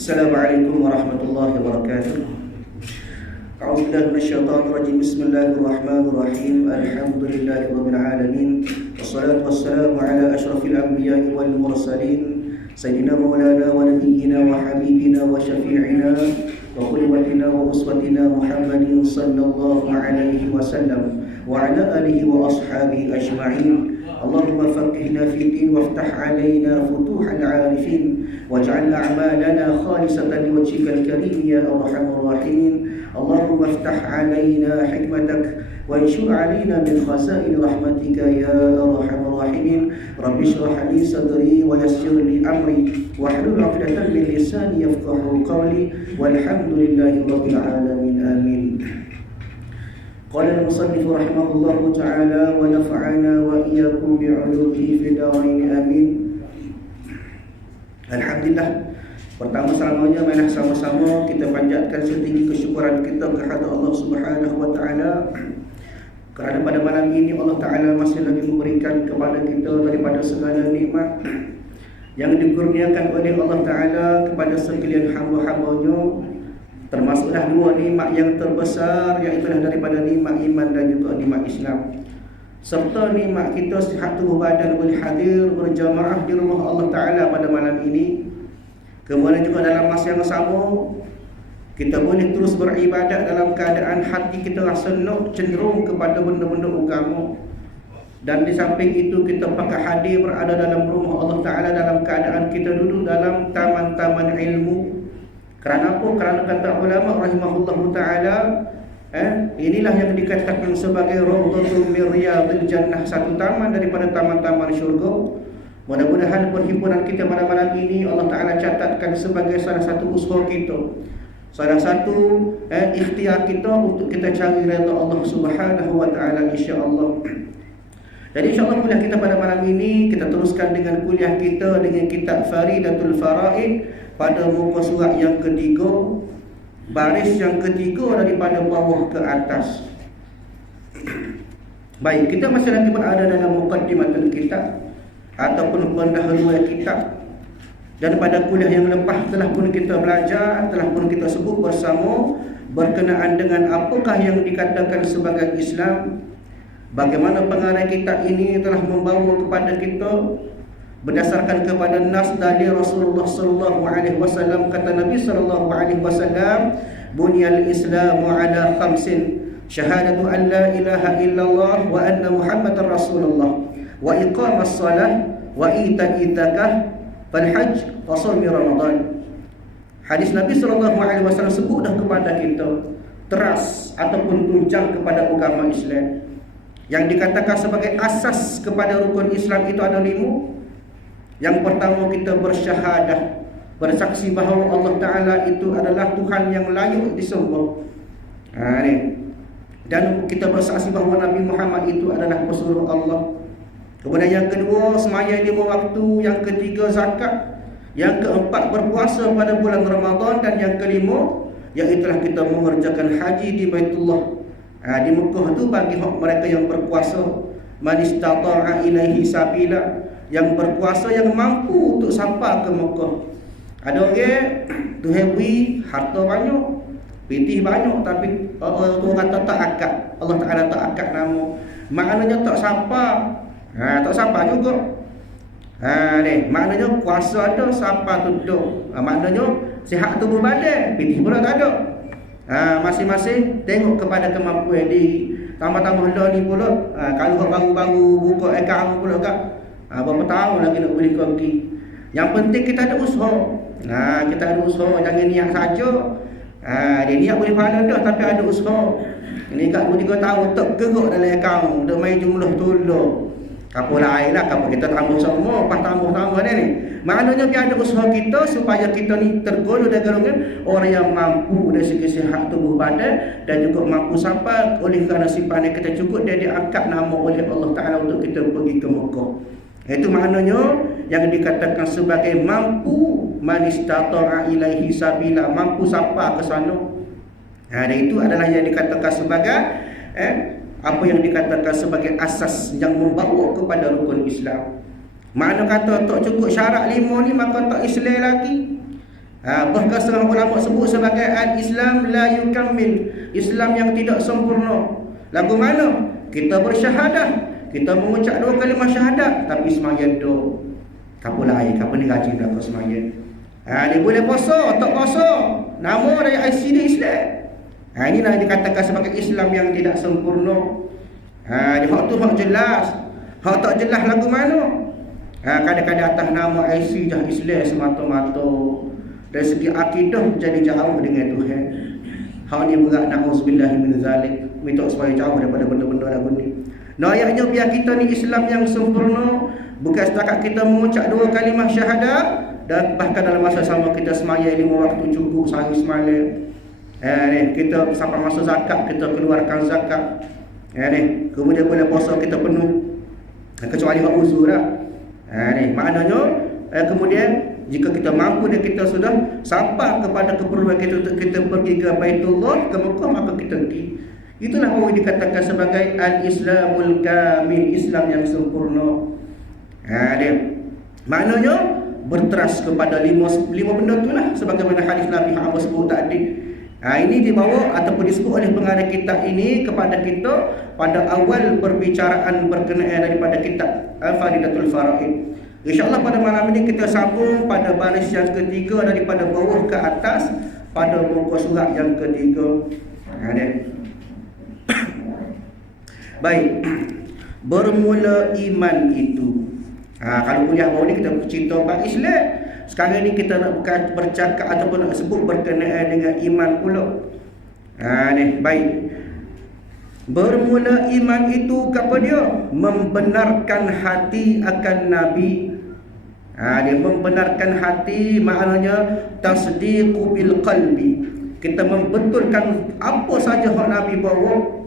Assalamualaikum warahmatullahi wabarakatuh. A'udzubillahi minasyaitonir rajim. Bismillahirrahmanirrahim. Alhamdulillahirabbil alamin. Wassalatu wassalamu ala asyrafil anbiya'i wal mursalin sayyidina maulana wa nabiyyina wa habibina wa syafi'ina wa qudwatina wa uswatina Muhammadin sallallahu alaihi wasallam wa ala alihi wa ashabihi ajma'in. Allahumma faqihna fi din waftah alaina futuhal 'arifin waj'al a'malana khalisatan liwajhikal karim ya arhamar rahimin. Allahumma iftah alaina hikmatak wa anshur alaina min khazain rahmatika ya arhamar rahimin. Rabbi shrah li sadri wa yassir li amri wahlul 'uqdatam min lisani yafqahu qawli walhamdulillahi rabbil alamin. Amin. Qala al-musannif rahimahullahu ta'ala wa nafa'ana wa iyyakum bi'ulumihi fid dharain amin. Alhamdulillah, pertama-samanya marilah sama-sama kita panjatkan setinggi kesyukuran kita kepada Allah Subhanahu wa taala kerana pada malam ini Allah Taala masih lagi memberikan kepada kita daripada segala nikmat yang dikurniakan oleh Allah Taala kepada sekalian hamba-hambanya. Termasuklah dua nikmat yang terbesar, iaitu daripada nikmat iman dan juga nikmat Islam, serta nikmat kita sihat tubuh badan boleh hadir berjamaah di rumah Allah Ta'ala pada malam ini. Kemudian juga dalam masa yang sama kita boleh terus beribadat dalam keadaan hati kita rasa nak cenderung kepada benda-benda agama. Dan di samping itu kita pakai hadir berada dalam rumah Allah Ta'ala dalam keadaan kita duduk dalam taman-taman ilmu. Kerana apa? Kerana kata ulama rahimahullahu ta'ala, inilah yang dikatakan sebagai rawdatul min riyadil jannah, satu taman daripada taman-taman syurga. Mudah-mudahan perhimpunan kita pada malam ini Allah Ta'ala catatkan sebagai salah satu usaha kita, salah satu ikhtiar kita untuk kita cari redha Allah Subhanahu wa ta'ala, insya-Allah. Jadi insya-Allah kuliah kita pada malam ini kita teruskan dengan kuliah kita dengan kitab Faridatul Faraid pada muka surat yang ketiga, baris yang ketiga daripada bawah ke atas. Baik, kita masih lagi berada dalam muqaddimatul kitab ataupun pendahuluan kitab. Dan pada kuliah yang lepas telah pun kita belajar, telah pun kita sebut bersama berkenaan dengan apakah yang dikatakan sebagai Islam. Bagaimana pengarang kitab ini telah membawa kepada kita berdasarkan kepada nas dari Rasulullah sallallahu alaihi wasallam. Kata Nabi sallallahu alaihi wasallam, bunyal islamu ala khamsin, syahadatu an la ilaha illallah wa anna muhammadar rasulullah wa iqamas salah wa ita'i zakah wal hajj wa shaum ramadan. Hadis Nabi sallallahu alaihi wasallam sebut dah kepada kita teras ataupun tunjang kepada agama Islam. Yang dikatakan sebagai asas kepada rukun Islam itu ada 5. Yang pertama, kita bersyahadah, bersaksi bahawa Allah Ta'ala itu adalah Tuhan yang layak disembah. Dan kita bersaksi bahawa Nabi Muhammad itu adalah pesuruh Allah. Kemudian yang kedua, sembahyang 5 waktu. Yang ketiga, zakat. Yang keempat, berpuasa pada bulan Ramadan. Dan yang kelima, iaitulah kita mengerjakan haji di Baitullah. Di Mekah tu bagi mereka yang berpuasa, man istata'a ilaihi sabila, yang berkuasa, yang mampu untuk sampai ke Mekah. Ada orang tu heavy, harta banyak, pitih banyak, tapi orang kata tak akad. Allah Ta'ala tak akad nama. Maknanya tak sampai. Tak sampai juga. Maknanya kuasa ada, sampai tu. Maknanya sihat tubuh badan, pitih pula tak ada. Masing-masing tengok kepada kemampuan diri. Tambah-tambah dah ni pula, kalau baru-baru buka akaun pula kak, berapa tahun lagi nak beli kaki. Yang penting kita ada usaha. Kita ada usaha, jangan niat saja. Dia niat boleh pahala dah, tapi ada usaha. Ini kat 2-3 tahun tak gerak dalam akaun, dah main jumlah tolong. Apa lain lah, apa kita tambah semua, pas tambah-tambah ni. Maknanya biar ada usaha kita supaya kita ni tergolong dari golongan orang yang mampu dari segi sihat tubuh badan dan juga mampu sampai oleh kerana sifatnya kita cukup dia diangkat nama oleh Allah Ta'ala untuk kita pergi ke Mekah. Itu maknanya yang dikatakan sebagai mampu, man istata'a ilaihi sabila, mampu sampai ke sana. Dan itu adalah yang dikatakan sebagai apa yang dikatakan sebagai asas yang membawa kepada rukun Islam. Mana kata tak cukup syarat 5 ni maka tak Islam lagi. Bahkan setengah ulama sebut sebagai al-Islam la yukammil, Islam yang tidak sempurna. Lagu mana? Kita bersyahadah, kita mengucap 2 kalimah syahadat, tapi semaya do kapulah air, kapu ni gaji dah kau semaya. Dia boleh puasa, tak puasa, nama dari ICD Islam. Inilah dikatakan sebagai Islam yang tidak sempurna. Hak tu hak jelas. Hak tak jelas lagu mana? Kadang-kadang atas nama IC dah Islam semata-mata. Dari segi akidah jadi jauh dengan Tuhan. Hak ni berat, na'udzubillah min zalik. Minta supaya jauh daripada benda-benda lagu ni. Ayatnya biar kita ni Islam yang sempurna, bukan setakat kita mengucap 2 kalimah syahadat, dan bahkan dalam masa sama kita semaya 5 waktu cukup sehari semalam. Kita sampai masa zakat kita keluarkan zakat. Kemudian boleh puasa kita penuh, kecuali hak uzur lah. Maknanya kemudian jika kita mampu dan kita sudah sampai kepada keperluan kita untuk kita pergi ke Baitullah, ke Mekah, maka kita pergi. Itulah yang dikatakan sebagai al-Islamul Kamil, Islam yang sempurna. Maknanya berteras kepada lima benda itulah, sebagaimana hadis Nabi Muhammad sebut tadi. Ini dibawa ataupun disebut oleh pengarang kitab ini kepada kita pada awal perbicaraan berkenaan daripada kitab Faridatul Faraid. InsyaAllah pada malam ini kita sambung pada baris yang ketiga daripada bawah ke atas pada muka surat yang ketiga. Baik. Bermula iman itu. Kalau kuliah bawah ni kita cerita bab Islam. Sekarang ni kita nak bercakap ataupun nak sebut berkenaan dengan iman pula. Baik. Bermula iman itu apa dia? Membenarkan hati akan Nabi. Dia membenarkan hati, maknanya tasdiqu bil qalbi. Kita membetulkan apa saja yang Nabi bawa.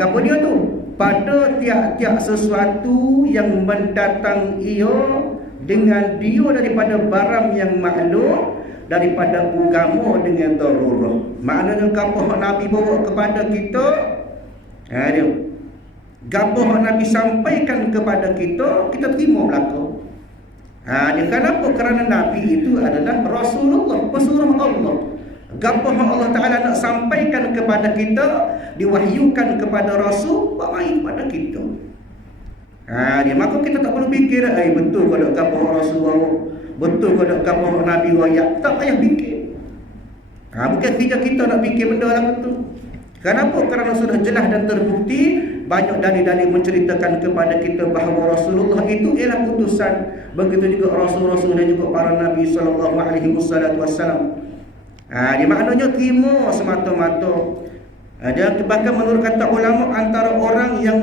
Apa dia tu? Pada tiap-tiap sesuatu yang mendatang ia dengan dia daripada barang yang maklum, daripada agama dengan darurah. Maknanya apa yang Nabi bawa kepada kita, dia apa yang Nabi sampaikan kepada kita, kita terima belaka. Dia kenapa? Kerana Nabi itu adalah Rasulullah, pesuruh Allah. Apa yang Allah Ta'ala nak sampaikan kepada kita, diwahyukan kepada Rasul, baik kepada kita. Maka kita tak perlu fikir, betul kalau apa Rasulullah, betul kalau apa Nabi wayak. Tak payah fikir. Bukan kerja kita nak fikir benda lah betul. Kenapa? Kerana sudah jelas dan terbukti, banyak dalil-dalil menceritakan kepada kita bahawa Rasulullah itu ialah utusan. Begitu juga Rasul-Rasul dan juga para Nabi SAW. Dia maknanya terima semata-mata. Dan bahkan menurut kata ulama, antara orang yang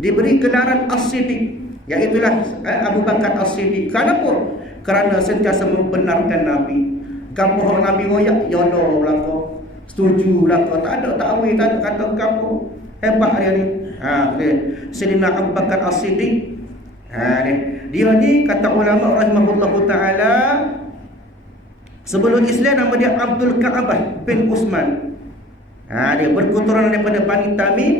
diberi gelaran As-Siddiq, iaitulah Abu Bakar As-Siddiq. Kenapa? Kerana sentiasa membenarkan Nabi. Kamu Nabi royak, ya Allah belaka, setuju belaka, tak ada takwil, tak ada kata kamu. Hebat dia ni. Sayyidina Abu Bakar As-Siddiq. Dia ni kata ulama rahimahullahu taala, sebelum Islam nama dia Abdul Ka'bah bin Utsman. Dia berketurunan daripada Bani Tamim.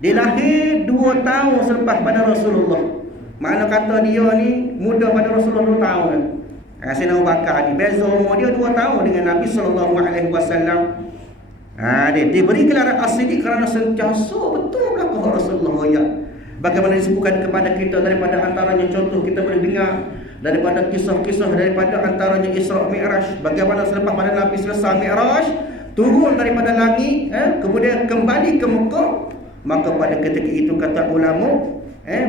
Dia lahir 2 tahun selepas pada Rasulullah. Makna kata dia ni muda pada Rasulullah 2 tahun. Sayyidina Abu Bakar ni beza umur dia 2 tahun dengan Nabi SAW. Dia diberi gelaran As-Siddiq kerana sentiasa betul belakang Rasulullah ya. Bagaimana disebutkan kepada kita daripada antaranya contoh kita boleh dengar daripada kisah-kisah daripada antaranya Isra' Mi'raj. Bagaimana selepas pada Nabi selesai Mi'raj, turun daripada langit, kemudian kembali ke Mekah. Maka pada ketika itu kata ulama,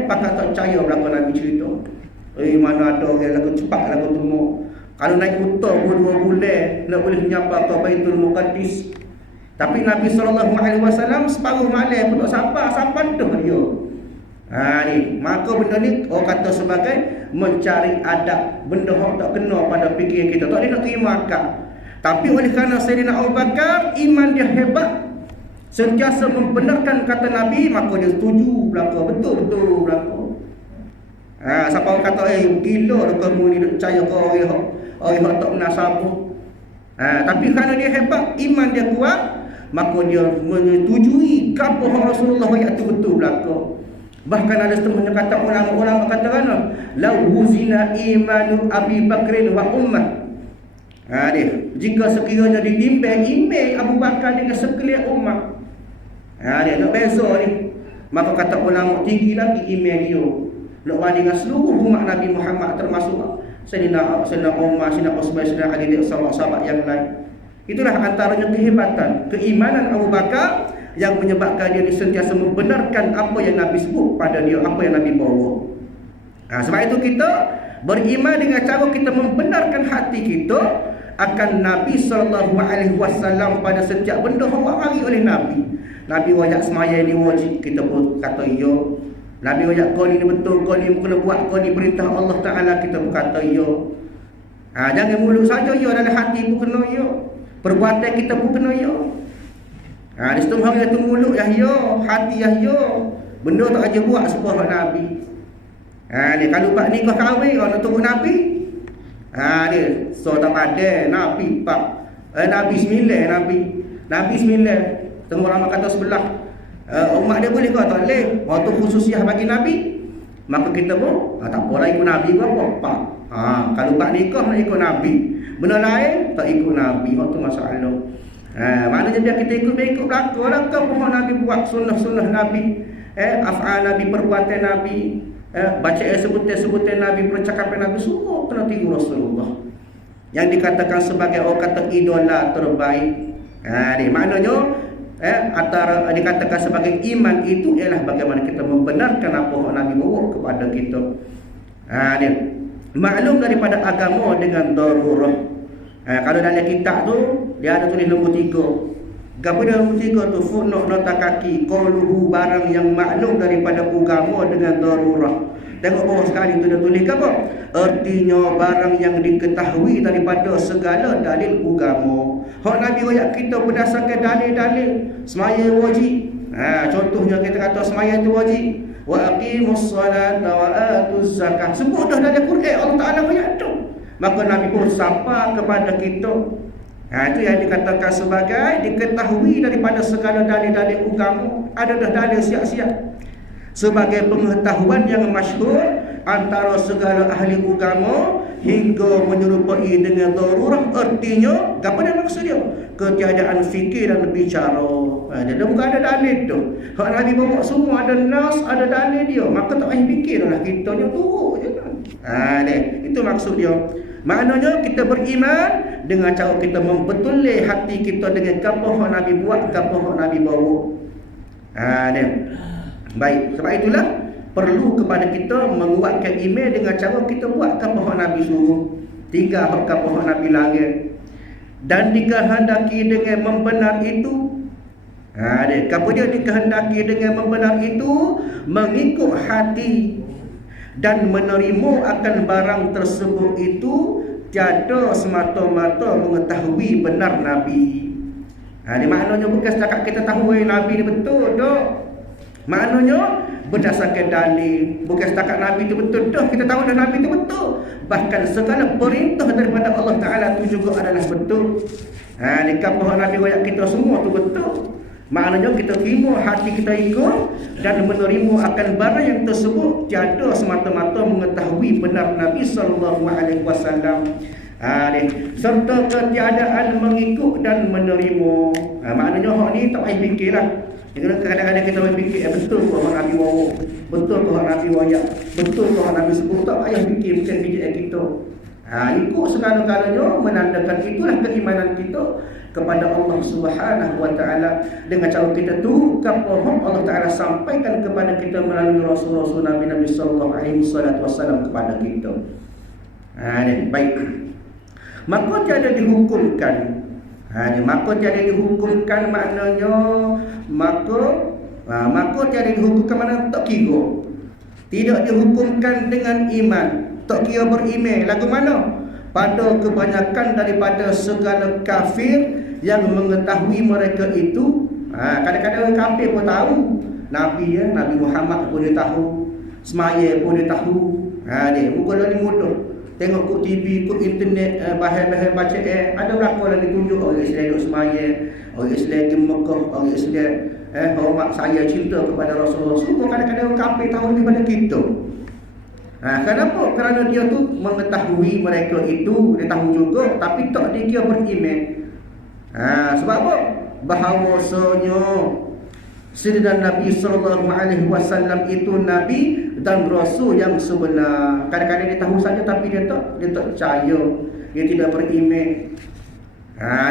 pakar tak percaya belakang Nabi cerita. Mana ada orang lagu cepat lagu temu. Kalau naik unta 2 bulan nak boleh menyampai ke Baitul Muqaddis. Tapi Nabi SAW separuh malam pun tak sampai dah dia. Ni, maka benda ni orang kata sebagai mencari adab, benda yang tak kena pada fikiran kita. Tak dia nak terima akal. Tapi oleh kerana Sayyidina Abu Bakar iman dia hebat, sentiasa membenarkan kata Nabi, maka dia setuju belaka, betul-betul belaka. Siapa orang kata gila dah kamu ni percaya ke orang tak menasabah. Tapi kerana dia hebat, iman dia kuat, maka dia menyetujui apa Rasulullah ayat tu betul belaka. Bahkan ada setengahnya kata ulama-ulama kata kan, lau huzina imanu Abi Bakrin wa ummah. Jika sekiranya ditimbang iman Abu Bakar dengan sekalian umat, nak beza ni, maka kata ulama tinggi lagi iman dia nak banding dengan seluruh umat Nabi Muhammad, termasuk Sayyidina Umar, Sayyidina Utsman, Sayyidina Ali dan sahabat-sahabat yang lain. Itulah antaranya kehebatan keimanan Abu Bakar yang menyebabkan dia sentiasa membenarkan apa yang Nabi sebut pada dia, apa yang Nabi bawa. Sebab itu kita beriman dengan cara kita membenarkan hati kita akan Nabi SAW pada setiap benda yang diwari oleh Nabi. Nabi wajak semaya ni wajib, kita pun kata ya. Nabi wajak kau ni betul, kau ni kena buat, kau ni perintah Allah Ta'ala, kita pun kata ya. Jangan mulut saja ya, dalam hati pun kena ya. Perbuatan kita pun kena ya. Di setengah hari tu mulut ya, hati ya. Benda tak aja buat sebuah Nabi. Ni kalau pak nikah kahwin orang nak tunggu Nabi. Dia so tak ada Nabi pak. Nabi 9 Nabi 9. Tengok orang kata sebelah. Umat dia boleh ke tak boleh? Waktu khususiah bagi Nabi. Maka kita pun tak apalah ikut Nabi ke apa. Kalau pak nikah nak ikut Nabi. Benda lain tak ikut Nabi. Waktu masalah. Maknanya biar kita ikut belakang lah ke pohon Nabi buat sunnah-sunnah Nabi. Af'al Nabi, perbuatan Nabi, baca sebutan Nabi, percakapan Nabi, semua kena tiru Rasulullah yang dikatakan sebagai orang kata idola terbaik. Maknanya antara dikatakan sebagai iman itu ialah bagaimana kita membenarkan apa yang Nabi bawa kepada kita. Maklum daripada agama dengan darurah. Kalau dalam kitab tu dia ada tulis nombor 3. Gapo dia nombor 3 tu, footnote nota kaki, qauluhu barang yang maklum daripada agama dengan darurah. Tengok bawah sekali tu dia tulis apa? Artinya barang yang diketahui daripada segala dalil agama. Hak Nabi royak kita berdasarkan dalil-dalil. Semaya wajib. Contohnya kita kata semaya itu wajib. Wa aqimus salata wa atuz zakat. Sebut dah dalam Quran Allah Taala royak tu. Maka Nabi pun sapa kepada kita. Itu yang dikatakan sebagai diketahui daripada segala dalil-dalil agama. Ada dah dalil siap-siap. Sebagai pengetahuan yang masyhur antara segala ahli agama hingga menyerupai dengan darurah. Artinya, apa dia maksud dia? Ketiadaan fikir dan bicara. Dia bukan ada dalil tu. Hak Nabi bawa semua ada nas, ada dalil dia. Maka tak payah fikirlah, kita ni turut je kan. Itu maksud dia. Maknanya kita beriman dengan cara kita membetulkan hati kita dengan apa yang Nabi buat, apa yang Nabi bawa. Baik, sebab itulah perlu kepada kita menguatkan iman dengan cara kita buat apa yang Nabi suruh, tinggal apa yang Nabi larang, dan dikehendaki dengan membenar itu. Apa dia dikehendaki dengan membenar itu? Mengikut hati dan menerima akan barang tersebut itu tiada semata-mata mengetahui benar Nabi. Ini maknanya bukan setakat kita tahu Nabi ni betul dah. Maknanya berdasarkan dalil. Bukan setakat Nabi itu betul dah, kita tahu dah Nabi itu betul. Bahkan segala perintah daripada Allah Ta'ala itu juga adalah betul. Ini kapal Nabi royak kita semua tu betul. Maknanya kita terima, hati kita ikut dan menerima akan barang yang tersebut tiada semata-mata mengetahui benar Nabi SAW. Serta ketiadaan mengikut dan menerima. Maknanya hak ni tak payah fikirlah. Kadang-kadang kita berfikir betul ke hak Nabi bawa, betul ke hak Nabi royak, betul ke hak Nabi sebut. Tak payah fikir, bukan fikir kita. Ikut segala-galanya menandakan itulah keimanan kita kepada Allah Subhanahu wa Ta'ala dengan cara kita turutkan apa Allah Ta'ala sampaikan kepada kita melalui Rasul-Rasul Nabi sallallahu alaihi wasallam kepada kita. Baik. Maka tiada dihukumkan. Maka tiada dihukumkan maknanya maka tiada dihukumkan maknanya tak kira. Tidak dihukumkan dengan iman. Tak kira beriman lagu mana? Pada kebanyakan daripada segala kafir yang mengetahui mereka itu. Kadang-kadang orang kafir pun tahu Nabi Nabi Muhammad pun dia tahu, semaya pun dia tahu. Dia muka ni mudah. Tengok kat TV, kat internet, bahan-bahan bacaan ada berapa lah ditunjuk orang Islam duduk semaya, orang Islam di Mekah, orang Islam hormat saya, cinta kepada Rasulullah. Semua kadang-kadang kafir tahu daripada kita. Kenapa? Kerana dia tu mengetahui mereka itu, dia tahu juga, tapi tak dia beriman. Sebab apa? Bahawasanya Sayyidina Nabi SAW itu Nabi dan Rasul yang sebenar. Kadang-kadang dia tahu saja tapi dia tak percaya, dia tidak beriman.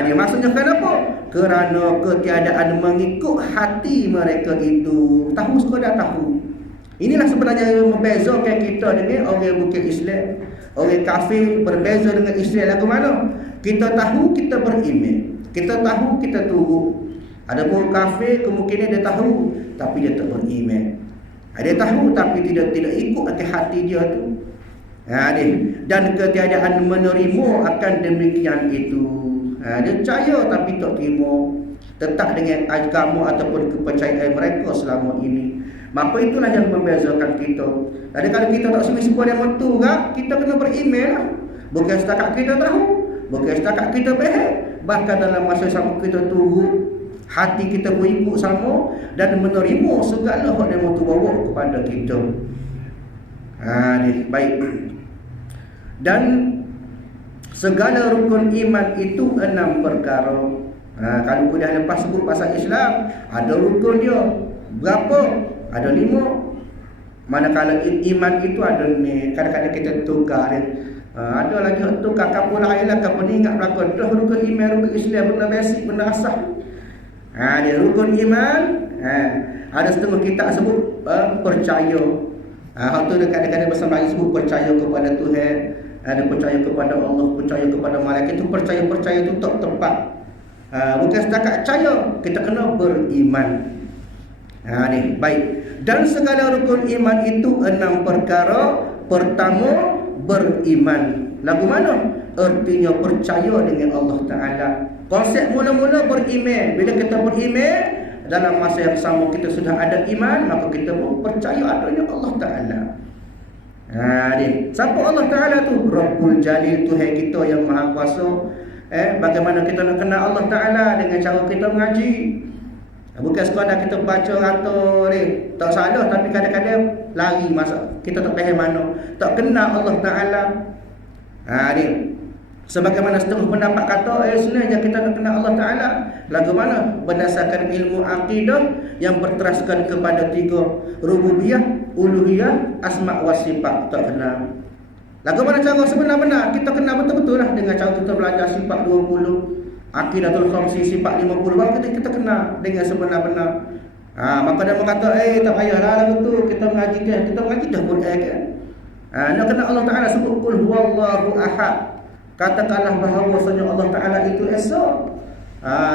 Dia maksudnya kenapa? Kerana ketiadaan mengikut hati mereka itu. Tahu sekadar tahu. Inilah sebenarnya yang membezakan kita dengan orang bukan Islam. Orang kafir berbeza dengan Islam lagu mana? Kita tahu, kita beriman. Kita tahu, kita turut. Adapun kafir kemungkinan dia tahu tapi dia tak beriman. Dia tahu tapi tidak ikut akan hati dia tu. Dan ketiadaan menerima akan demikian itu. Dia percaya tapi tak terima, tetap dengan agama ataupun kepercayaan mereka selama ini. Maka itulah yang membezakan kita. Jadi kalau kita tak semua yang tu kan, kita kena beriman lah. Bukan setakat kita tahu, bukan setakat kita faham, bahkan dalam masa sama kita turut, hati kita berikut sama dan menerima segala hal yang tu bawa kepada kita. Baik. Dan segala rukun iman itu 6 perkara. Kalau kuliah lepas sebut pasal Islam, ada rukun dia. Berapa? Ada 5. Manakala iman itu ada ni, kadang-kadang kita tukar dia. Ada lagi tukar kapal lain lah, kapal ni ingat belakang. Dah rukun iman, rukun Islam, benda basic, benda asas. Dia rukun iman. Ada setengah kita sebut percaya. Hal tu kadang-kadang bahasa Melayu sebut percaya kepada Tuhan. Ada percaya kepada Allah, percaya kepada malaikat. Itu percaya itu tak tepat. Bukan setakat percaya, kita kena beriman. Baik. Dan segala rukun iman itu 6 perkara. Pertama, beriman. Lagu mana? Artinya percaya dengan Allah Ta'ala. Konsep mula-mula beriman. Bila kita beriman, dalam masa yang sama kita sudah ada iman, maka kita pun percaya adanya Allah Ta'ala. Siapa Allah Ta'ala tu? Rabbul Jalil, Tuhan kita yang Maha Kuasa. Bagaimana kita nak kenal Allah Ta'ala? Dengan cara kita mengaji. Bukan sekadar kita baca rata ni. Tak salah, tapi kadang-kadang lari masa kita tak faham mana. Tak kenal Allah Ta'ala. Sebagaimana setengah pendapat kata, sebenarnya kita nak kenal Allah Ta'ala. Lagu mana? Berdasarkan ilmu akidah yang berteraskan kepada 3. Rububiyah, uluhiyah, asma' wa sifat. Tak kenal. Lagu mana cara sebenar-benar? Kita kenal betul-betul lah dengan cara kita belajar sifat 20. Aqidatul Khamsi sifat 50. Baru kita kenal dengan sebenar-benar. Maka dia berkata, tak payahlah lagu tu. Kita mengaji dah Quran kan. Nak kenal Allah Ta'ala sebut qul huwallahu ahad. Katakanlah bahawasanya Allah Ta'ala itu Esa.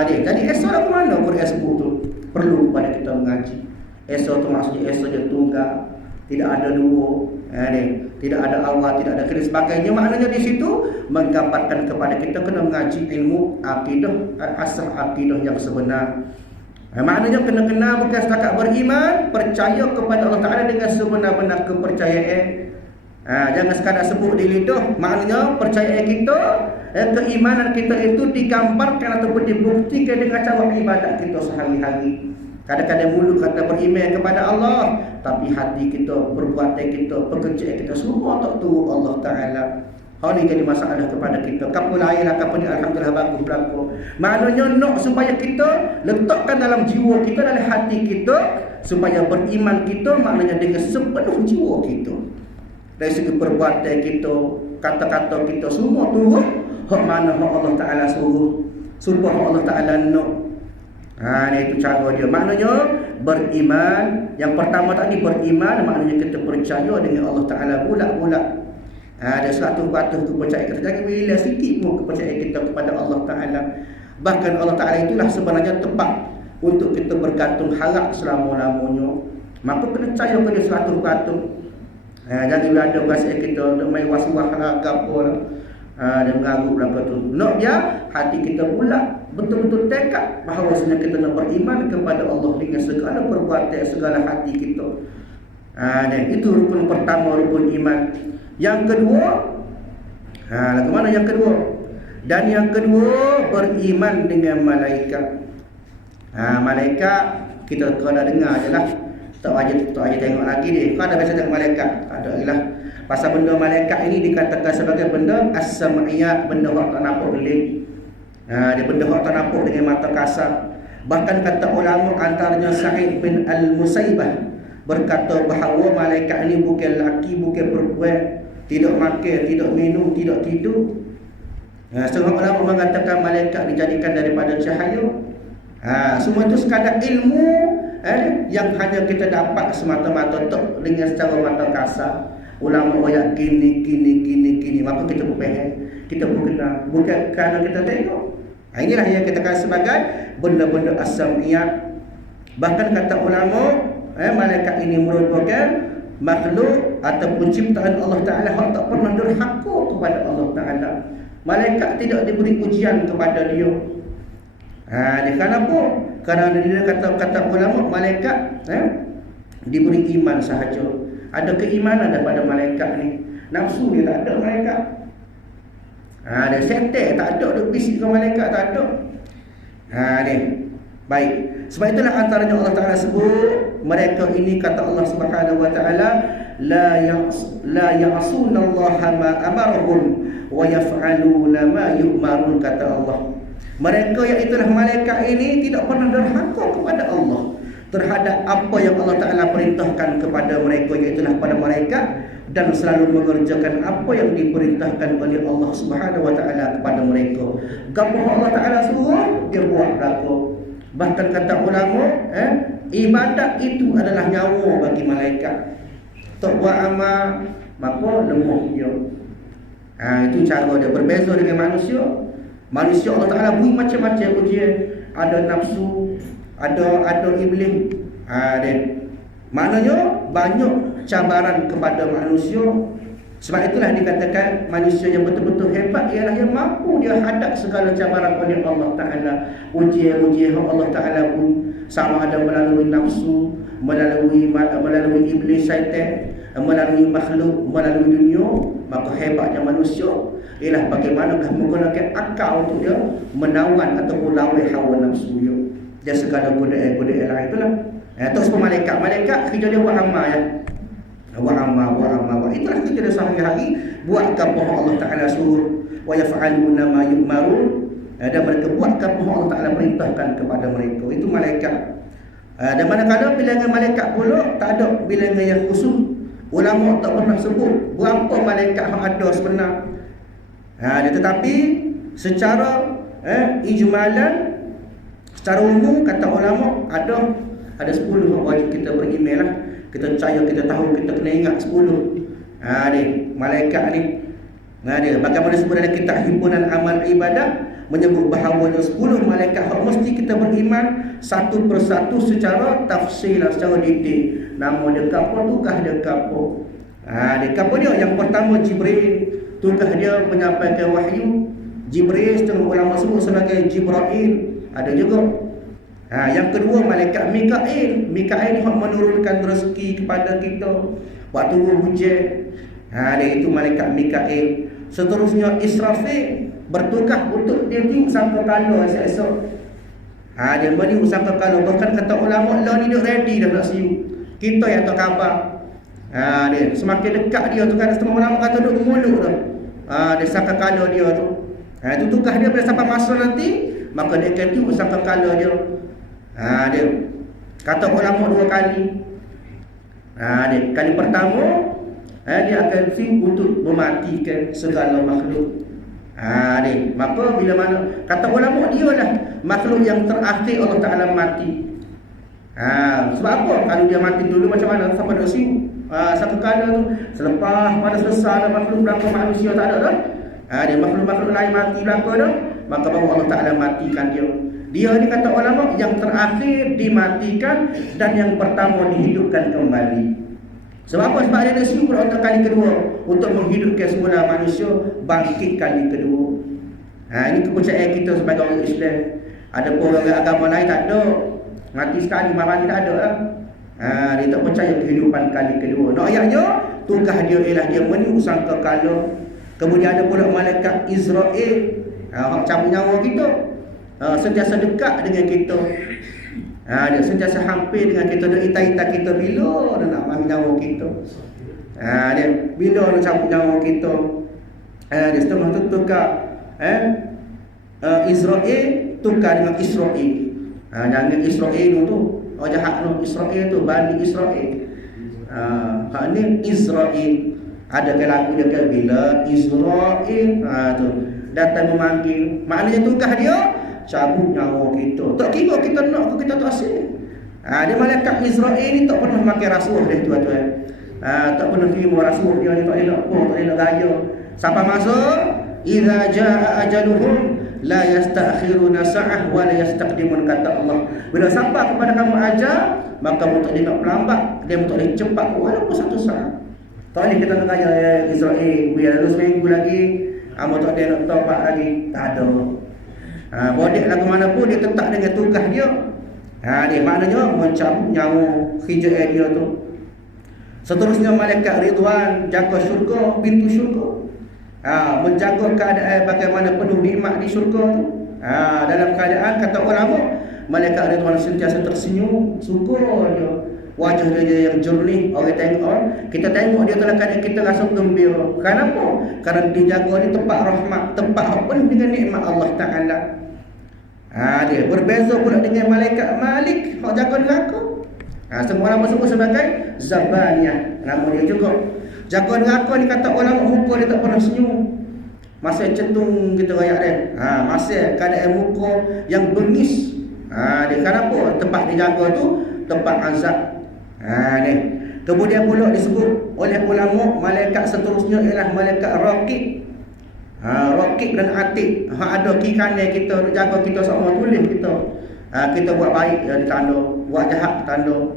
Jadi Esa lah ke mana Quran sebut tu? Perlu kepada kita mengaji. Esa tu maksudnya Esa je tunggal, tidak ada dua. Tidak ada awal, tidak ada kira sebagainya. Maknanya di situ menggambarkan kepada kita kena mengaji ilmu akidah, asal akidah yang sebenar. Maknanya kena kenal bukan setakat beriman, percaya kepada Allah Ta'ala dengan sebenar-benar kepercayaan. Jangan sekadar sebut di lidah. Maknanya percayaan kita, keimanan kita itu digambarkan ataupun dibuktikan dengan cara ibadat kita sehari-hari. Kadang-kadang mulut kata beriman kepada Allah, tapi hati kita, perbuatan kita, pekerjaan kita semua tak turut Allah Ta'ala. Hal ini jadi masalah kepada kita. Kapal lain lah, kapal ni alhamdulillah bagus berlaku. Maknanya nak supaya kita letakkan dalam jiwa kita, dalam hati kita, supaya beriman kita, maknanya dengan sepenuh jiwa kita. Dari segi perbuatan kita, kata-kata kita semua turut hak mana hak Allah Ta'ala suruh, sumpah hak Allah Ta'ala nak. Itu cara dia. Maknanya beriman. Yang pertama tadi beriman, maknanya kita percaya dengan Allah Ta'ala bulat-bulat. Ada 100% kepercayaan kita. Jangan bila sikit pun kepercayaan kita kepada Allah Ta'ala. Bahkan Allah Ta'ala itulah sebenarnya tempat untuk kita bergantung harap selama-lamanya. Maka kena percaya pada 100%. Jangan bila ada rasa kita nak main was-was lah ke apa lah. Dia mengaruh belakang tu. Nak biar hati kita bulat, betul-betul tekad bahawasanya kita nak beriman kepada Allah dengan segala perbuatan, segala hati kita. Dan itu rukun pertama, rukun iman. Yang kedua, bagaimana yang kedua? Dan yang kedua, beriman dengan malaikat. Malaikat Kita kena dengar je lah. Tak aja tengok lagi ni. Kau ada biasa tengok malaikat? Tak ada lagi lah. Pasal benda malaikat ini dikatakan sebagai benda as-sam'iyah, benda yang tak nampak gelik. Dia benda yang tak nampak dengan mata kasar. Bahkan kata ulama antaranya Sa'id bin Al-Musaibah berkata bahawa malaikat ini bukan lelaki, bukan perempuan, tidak makan, tidak minum, tidak tidur. Setengah ulama mengatakan malaikat dijadikan daripada cahaya. Semua itu sekadar ilmu yang hanya kita dapat semata-mata dengan secara mata kasar. Ulama ayat gini, maka kita berfaham, kita berkenal, bukan kerana kita tengok. Inilah yang kita kata sebagai benda-benda as-sam'iyah. Bahkan kata ulama, malaikat ini merupakan makhluk ataupun ciptaan Allah Ta'ala yang tak pernah derhaka kepada Allah Ta'ala. Malaikat tidak diberi ujian kepada dia. Dia kenapa? Kerana dia kata ulama, malaikat diberi iman sahaja. Ada keimanan daripada malaikat ni. Nafsu dia tak ada malaikat. Ada setan tak ada, duk bisik ke malaikat tak ada. Ni. Baik. Sebab itulah antaranya Allah Ta'ala sebut mereka ini, kata Allah Subhanahu wa Ta'ala, la ya'sunallaha ma amarahum wa yaf'aluna ma yu'marun, kata Allah. Mereka iaitulah malaikat ini tidak pernah derhaka kepada Allah terhadap apa yang Allah Ta'ala perintahkan kepada mereka, iaitulah pada malaikat, dan selalu mengerjakan apa yang diperintahkan oleh Allah Subhanahu wa Ta'ala kepada mereka. Gapo Allah Ta'ala suruh, dia buat berlaku. Bahkan kata ulama, ibadat itu adalah nyawa bagi malaikat. Tak buat amal, maka lemah dia. Itu cara dia berbeza dengan manusia. Manusia Allah Ta'ala beri macam-macam ujian. Ada nafsu, ada iblis. Maknanya banyak cabaran kepada manusia. Sebab itulah dikatakan manusia yang betul-betul hebat ialah yang mampu dia hadap segala cabaran oleh Allah Ta'ala. Ujian-ujian Allah Ta'ala pun sama ada melalui nafsu, melalui iblis syaitan, melalui makhluk, melalui dunia. Maka hebatnya manusia ialah bagaimanakah menggunakan akal untuk dia menawan ataupun lawan hawa nafsu dia. Dia segala godaan-godaan lain itulah. Terus malaikat kerja dia buat amal ya. Buat amal. Itulah kerja dia sehari-hari, buat apa Allah Ta'ala suruh, wa yaf'aluna ma yu'marun, dan mereka buat apa Allah Ta'ala perintahkan kepada mereka. Itu malaikat. Dan manakala bilangan malaikat pula tak ada bilangan yang khusus. Ulama tak pernah sebut berapa malaikat yang ada sebenar. Tetapi secara ijmalan, secara umum kata ulama ada 10 wajib kita beriman lah. Kita percaya, kita tahu, kita kena ingat 10. Ni malaikat ni. Dia bagaimana sebut dalam kitab himpunan amal ibadah menyebut bahawa 10 malaikat yang mesti kita beriman satu persatu secara tafsil, secara detail. Nama dia apa, tugas dia apa. Dia apa dia? Yang pertama Jibril, tugas dia menyampaikan wahyu. Jibril setengah ulama sebut sebagai Jibril. Ada juga. Yang kedua malaikat Mikail. Mikail yang menurunkan rezeki kepada kita waktu hujan. Dia itu malaikat Mikail. Seterusnya Israfil bertugas untuk dia tiup sangkakala esok-esok. Dia meniup sangkakala. Bahkan kata ulama lah ni dia ready dah nak siup. Kita yang tak khabar. Dia semakin dekat dia tu kan, setengah ulama kata duduk mulut tu. Dia sangkakala dia tu. Itu tugas dia bila sampai masa nanti, maka dia akan tiup sangkakala dia. Dia kata ulama 2 kali. Dia kali pertama dia akan sing untuk mematikan segala makhluk. Dia maka bila mana kata ulama dia lah makhluk yang terakhir Allah Ta'ala mati. Sebab apa? Kalau dia mati dulu macam mana sampai dia sing satu kali tu selepas pada selesai makhluk berapa manusia tak ada dah. Dia makhluk-makhluk lain mati berapa dah, maka baru Allah Ta'ala matikan dia. Dia ni kata ulama yang terakhir dimatikan dan yang pertama dihidupkan kembali. Sebab apa? Sebab dia ada syukur untuk kali kedua, untuk menghidupkan semula manusia bangkit kali kedua. Ini kepercayaan kita sebagai orang Islam. Ada orang agama lain tak ada, mati sekali mati tak ada lah. Dia tak percaya kehidupan kali kedua. Ayatnya tugas dia ialah dia meniup sangkakala. Kemudian ada pula malaikat Israel, cabut nyawa kita. Sentiasa dekat dengan kita. Dia sentiasa hampir dengan kita, dia ita-ita kita bila dia nak ambil nyawa kita. Dia bila dia cabut nyawa kita. Dia setengah tu tukar Israel tukar dengan Israel. Jangan Israel tu jahat tu, Israel tu Bani Israel. Hak ni Israel. Ada ke lagu dia ke bila Israel tu datang memanggil, maknanya tugas dia cabut nyawa kita. Tak kira kita nak ke kita tak asyik. Dia malaikat Israel ni tak pernah makan rasuah dia tuan-tuan. Tak pernah terima rasuah dia ni, tak elok pun, tak elok gaya. Sampai masa idza jaa ajaluhum la yastakhiruna sa'ah wa la yastaqdimun, kata Allah. Bila sampai kepada kamu ajal, maka kamu tak nak pelambat, dia tak boleh cepat walaupun satu saat. Tak boleh kita nak tanya Israel, biar lalu seminggu lagi, kamu tak ada nak taubat lagi, tak ada. Bodek lagu mana pun dia tetap dengan tugas dia. Dia maknanya mencabut nyawa hijau dia tu. Seterusnya malaikat Ridwan jaga syurga, pintu syurga. Menjaga keadaan bagaimana penuh nikmat di syurga tu. Dalam keadaan kata ulama, malaikat Ridwan sentiasa tersenyum, syukur dia. Wajah dia yang jernih, orang tengok, kita tengok dia dalam keadaan kita rasa gembira. Kenapa? Kerana dijaga ni tempat rahmat, tempat penuh dengan nikmat Allah Ta'ala. Dia berbeza pula dengan malaikat Malik, hak jaga neraka. Semua orang sebut sebagai Zabaniyah, nama dia juga. Jaga neraka ni kata ulama, muka dia tak pernah senyum. Masih centung kita rakyat dia. Masih keadaan muka yang bengis. Dia kenapa? Tempat dia jaga tu tempat azab. Ni. Kemudian pula disebut oleh ulama malaikat seterusnya ialah malaikat Raqib. Raqib dan Atid. Ada kiri kanan kita jaga kita sama, tulis kita. Kita buat baik dia tanda, buat jahat tanda.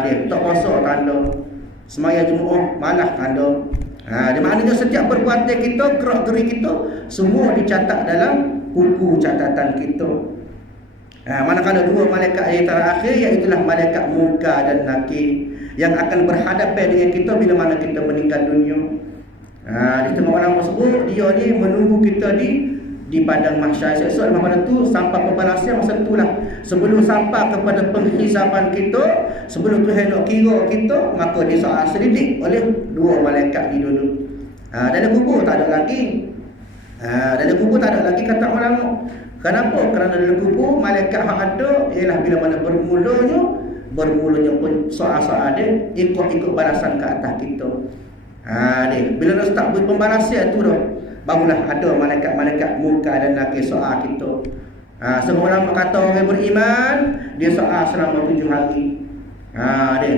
Dia tak puasa tanda. Semaya Jumaat malah tanda. Di maknanya setiap perbuatan kita, gerak-geri kita semua dicatat dalam buku catatan kita. Manakala dua malaikat yang terakhir, iaitulah malaikat Munkar dan Nakir, yang akan berhadapan dengan kita bila mana kita meninggal dunia. Di tengah orang tersebut, dia ni menunggu kita di padang mahsyar. Esok pada tu sampai pembalasan masa itulah. Sebelum sampai kepada penghisaban kita, sebelum Tuhan nak kira kita, maka dia soal selidik oleh dua malaikat ni dulu. Dalam kubur tak ada lagi. Dalam kubur tak ada lagi kata ulama. Kenapa? Kerana dalam kubur malaikat yang ada ialah bila mana bermulanya pun soal-soal dia ikut balasan ke atas kita. Bila dah start pembalasan tu dah, barulah ada malaikat-malaikat Munkar dan Nakir soal kita. Semua orang kata orang beriman, dia soal selama 7 hari. Dia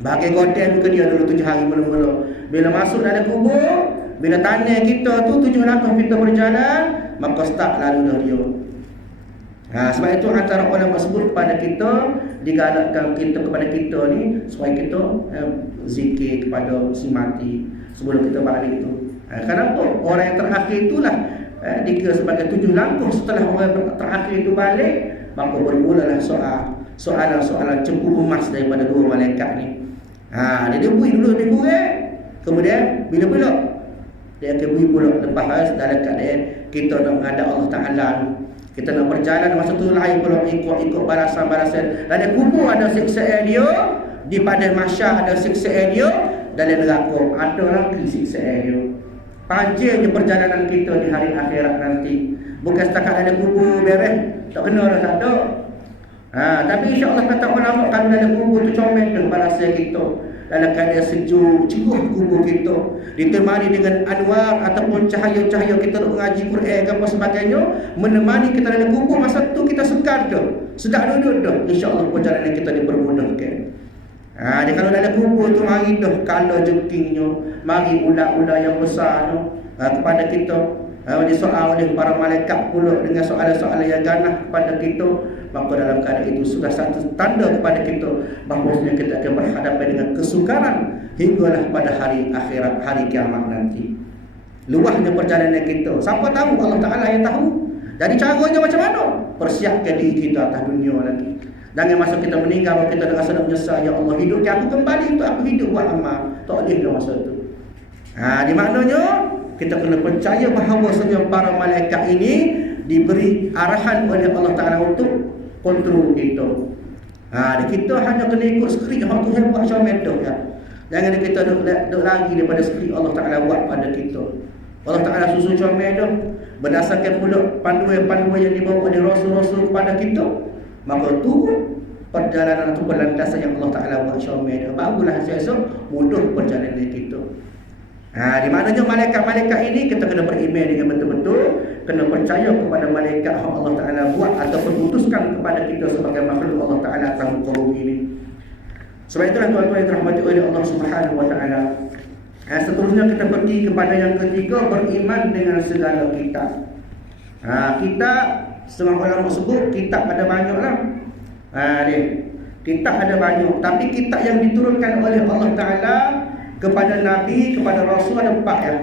bagi godel ke dia dulu 7 hari mula-mula. Bila masuk dalam kubur, bila tanya kita tu 7 langkah kita berjalan, maka start lalu dah dia. Sebab itu antara ulama sebut kepada kita, digalakkan kita kepada kita ni supaya kita zikir kepada si mati sebelum kita balik tu. Kenapa? Orang yang terakhir itulah dikira sebagai 7 langkah setelah orang terakhir itu balik, maka bermulalah soalan-soalan cemburu emas daripada dua malaikat ni. Dia bui dulu dia kurang, kemudian bila pula dia akan bui pula lepas dalam keadaan kita nak menghadap Allah Ta'ala. Kita nak berjalan masa tu lain pula ikut balasan-balasan. Dalam kubur ada siksaan dia, di padang mahsyar ada siksaan dia, dalam neraka ada lagi siksaan dia. Panjangnya perjalanan kita di hari akhirat nanti. Bukan setakat dalam kubur beres, tak kena dah, tak ada. Tapi insya-Allah kata ulama, kalau dalam kubur tu comel dengan balasan kita. Dalam keadaan sejuk, ceruh kubur kita, ditemani dengan anwar ataupun cahaya-cahaya kita nak mengaji Quran ke apa sebagainya, menemani kita dalam kubur. Masa tu kita sekar dah, sedap duduk dah, insya-Allah perjalanan kita dipermudahkan. Dia kalau dalam kubur tu mari dah kala jekingnya, mari ular-ular yang besar tu kepada kita. Disoal oleh para malaikat pula dengan soalan-soalan yang ganah kepada kita, maka dalam keadaan itu sudah satu tanda kepada kita bahawasanya kita akan berhadapan dengan kesukaran hinggalah pada hari akhirat, hari kiamat nanti. Luahnya perjalanan kita, siapa tahu? Allah Ta'ala yang tahu. Jadi caranya macam mana? Persiapkan diri kita atas dunia lagi. Jangan masa kita meninggal kita rasa nak menyesal, ya Allah hidup aku kembali untuk aku hidup buat amal. Tak boleh dah masa itu. Di maknanya kita kena percaya bahawa para malaikat ini diberi arahan oleh Allah Ta'ala untuk kontrol kita. Kita hanya kena ikut skrip hak Tuhan buat macam itu ya. Jangan kita duk lagi daripada skrip Allah Taala buat pada kita. Allah Taala susun comel tu berdasarkan pula panduan-panduan yang dibawa oleh rasul-rasul kepada kita. Maka tu perjalanan atau landasan yang Allah Taala buat comel tu. Bagulah hasil-hasil mudah perjalanan kita. Di mananya malaikat-malaikat ini kita kena beriman dengan betul-betul, kena percaya kepada malaikat yang Allah Taala buat ataupun utuskan kepada kita sebagai makhluk Allah Taala atas muka bumi ini. Sebab itulah tuan-tuan yang dirahmati oleh Allah Subhanahu Wa Taala. Seterusnya kita pergi kepada yang ketiga, beriman dengan segala kitab. Kitab, setengah ulama sebut kitab ada banyaklah. Kitab ada banyak, tapi kitab yang diturunkan oleh Allah Taala kepada Nabi, kepada Rasul ada 4 ya.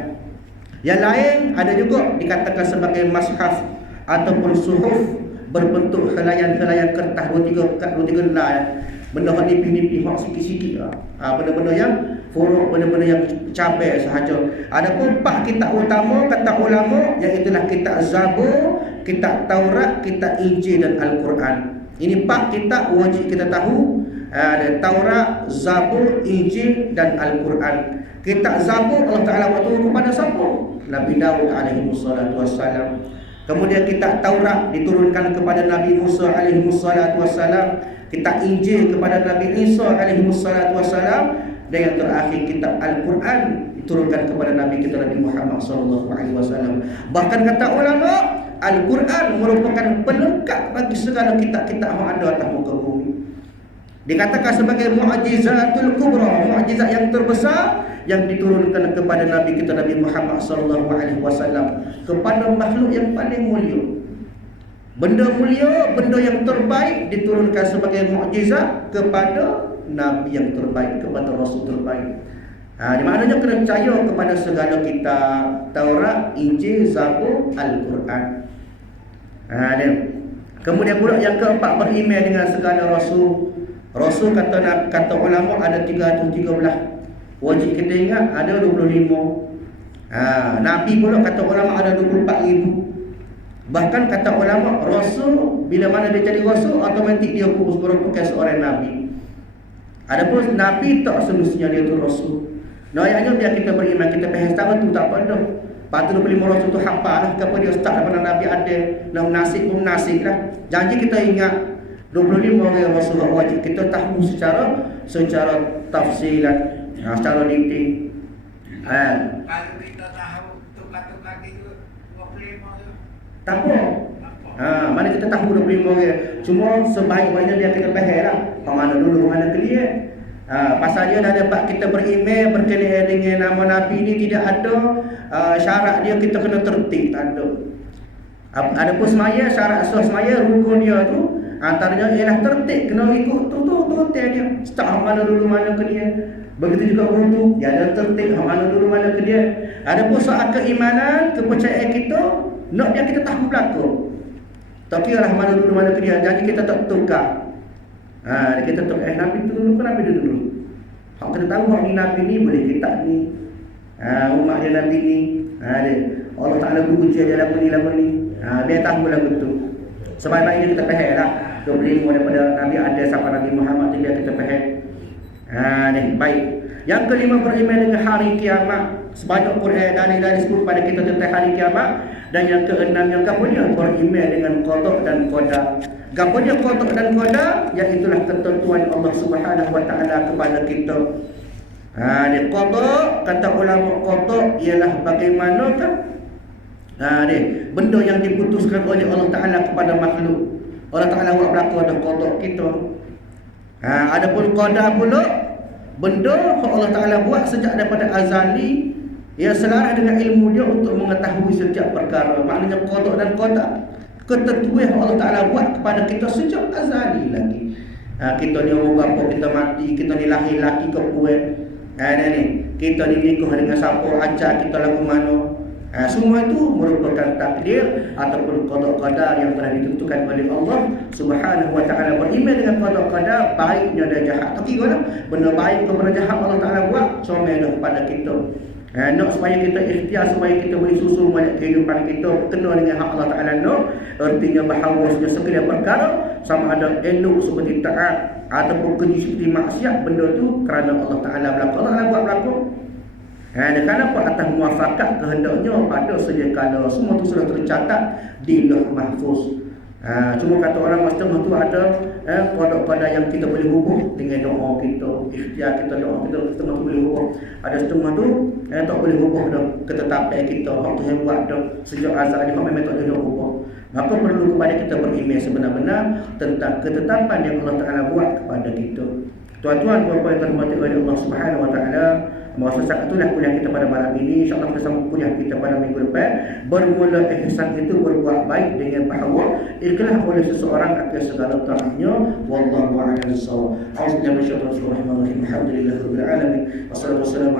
Yang lain ada juga dikatakan sebagai mushaf ataupun suhuf berbentuk helaian-helaian kertas 2-3 helai. Benda yang dipilih-pilih hak sikit-sikit lah. Benda-benda yang furuk, benda-benda yang cabai sahaja. Adapun 4 kitab utama kata ulama, iaitulah kitab Zabur, kitab Taurat, kitab Injil dan Al-Quran. Ini 4 kitab wajib kita tahu. Ada Taurat, Zabur, Injil dan Al-Quran. Kitab Zabur Allah Taala waktu kepada siapa? Nabi Daud alaihi wassalatu wassalam. Kemudian kitab Taurat diturunkan kepada Nabi Musa alaihi wassalatu wassalam. Kitab Injil kepada Nabi Isa alaihi wassalatu wassalam. Dan yang terakhir kitab Al-Quran diturunkan kepada Nabi kita Nabi Muhammad sallallahu alaihi wasallam. Bahkan kata ulama, Al-Quran merupakan pelengkap bagi segala kitab-kitab yang ada atas muka bumi. Dikatakan sebagai mu'jizatul kubra, mukjizat yang terbesar yang diturunkan kepada Nabi kita Nabi Muhammad sallallahu alaihi wasallam, kepada makhluk yang paling mulia. Benda mulia, benda yang terbaik diturunkan sebagai mukjizat kepada Nabi yang terbaik, kepada Rasul terbaik. Di maknanya kena percaya kepada segala kitab Taurat, Injil, Zabur, Al-Quran. Kemudian pula yang keempat, beriman dengan segala Rasul. Rasul kata ulama ada 313. Wajib kita ingat ada 25. Nabi pula kata ulama ada 24,000. Bahkan kata ulama, Rasul bila mana dia jadi Rasul, automatik dia merupakan seorang Nabi. Adapun Nabi tak semestinya dia tu Rasul. Ayatnya biar kita beriman, kita faham tahu tu tak apa dah. Patut 25 Rasul tu hafal lah, kepada dia start daripada Nabi ada, nak nasib pun nasib lah. Janji kita ingat 25 orang Rasul wajib kita tahu secara tafsilan, secara detail. Kalau kita tahu tukar-tukar gitu 25 tu. Tak apa. Mana kita tahu 25 orang. Cuma sebaik-baiknya dia kita faham lah. Mana dulu, mana clear. Pasal dia dah dapat kita beriman berkenaan dengan nama Nabi ni, tidak ada syarat dia kita kena tertib, tak ada. Adapun semaya, syarat sah semaya, rukun dia tu antaranya ialah tertib, kena ikut tu dia. Start mana dulu mana ke dia. Begitu juga wudu, dia ada tertib mana dulu mana ke dia. Adapun soal keimanan, kepercayaan kita, nak dia kita tahu belaka. Tak kira lah mana dulu mana ke dia. Jadi kita tak tukar. Kita tahu Nabi tu dulu ke Nabi dulu. Hak kita tahu hak ni Nabi ni boleh kitab ni. Umat dia Nabi ni. Allah Taala beruji dia lagu ni. Biar tahu lagu tu. Sebaik-baiknya kita faham lah. 25 daripada Nabi ada sampai Nabi Muhammad tu biar kita faham. Baik. Yang kelima, beriman dengan hari kiamat. Sebanyak Quran dari sebut pada kita tentang hari kiamat. Dan yang keenam, yang keempat, beriman dengan qada dan qadar. Gaponya qada dan qadar, iaitulah ketentuan Allah Subhanahu Wa Taala kepada kita. Dia qada, kata ulama qada ialah bagaimanakah benda yang diputuskan oleh Allah Taala kepada makhluk. Allah Taala buat berlaku ada qada kita. Adapun qadar pula benda yang Allah Taala buat sejak daripada azali, ia selaras dengan ilmu dia untuk mengetahui setiap perkara. Maknanya qada dan qadar, ketentuan yang Allah Taala buat kepada kita sejak azali lagi. Kita ni umur berapa, kita mati, kita ni lahir laki ke puan, kita ni nikah dengan siapa, ajar kita lagu mana. Semua itu merupakan takdir ataupun qada qadar yang telah ditentukan oleh Allah Subhanahu Wa Taala. Beriman dengan qada qadar, baiknya dan jahat. Tapi kalau benda baik kepada jahat Allah Taala buat, comel kepada kita. Nak supaya kita ikhtiar, supaya kita boleh susun banyak kehidupan kita kena dengan hak Allah Ta'ala. Artinya bahawa segala perkara sama ada elok seperti taat ataupun keji seperti maksiat, benda tu kerana Allah Ta'ala berlaku. Allah buat berlaku. Dan kenapa atas muafakat kehendaknya pada sedia kala semua tu sudah tercatat di Lauh Mahfuz. Cuma kata orang setengah tu ada pada yang kita boleh hubung dengan doa kita, ikhtiar kita, doa kita setengah tu boleh hubung. Ada setengah tu tak boleh hubung dah ketetapan kita, waktu yang buat dah sejak azal ni memang tak boleh hubung. Maka perlu kepada kita beriman sebenar-benar tentang ketetapan yang Allah Ta'ala buat kepada kita. Tuan-tuan, puan-puan yang terhormati oleh Allah Subhanahu Wa Ta'ala, masa itulah kuliah kita pada malam ini. InsyaAllah kita sambung kuliah kita pada minggu depan. Bermula ihsan itu berbuat baik dengan bahawa ikhlas oleh seseorang akan segala taatnya. Wallahu a'lam bissawab. A'udzubillahi minasyaitonir rajim. Alhamdulillahirabbil alamin. Wassalatu wassalamu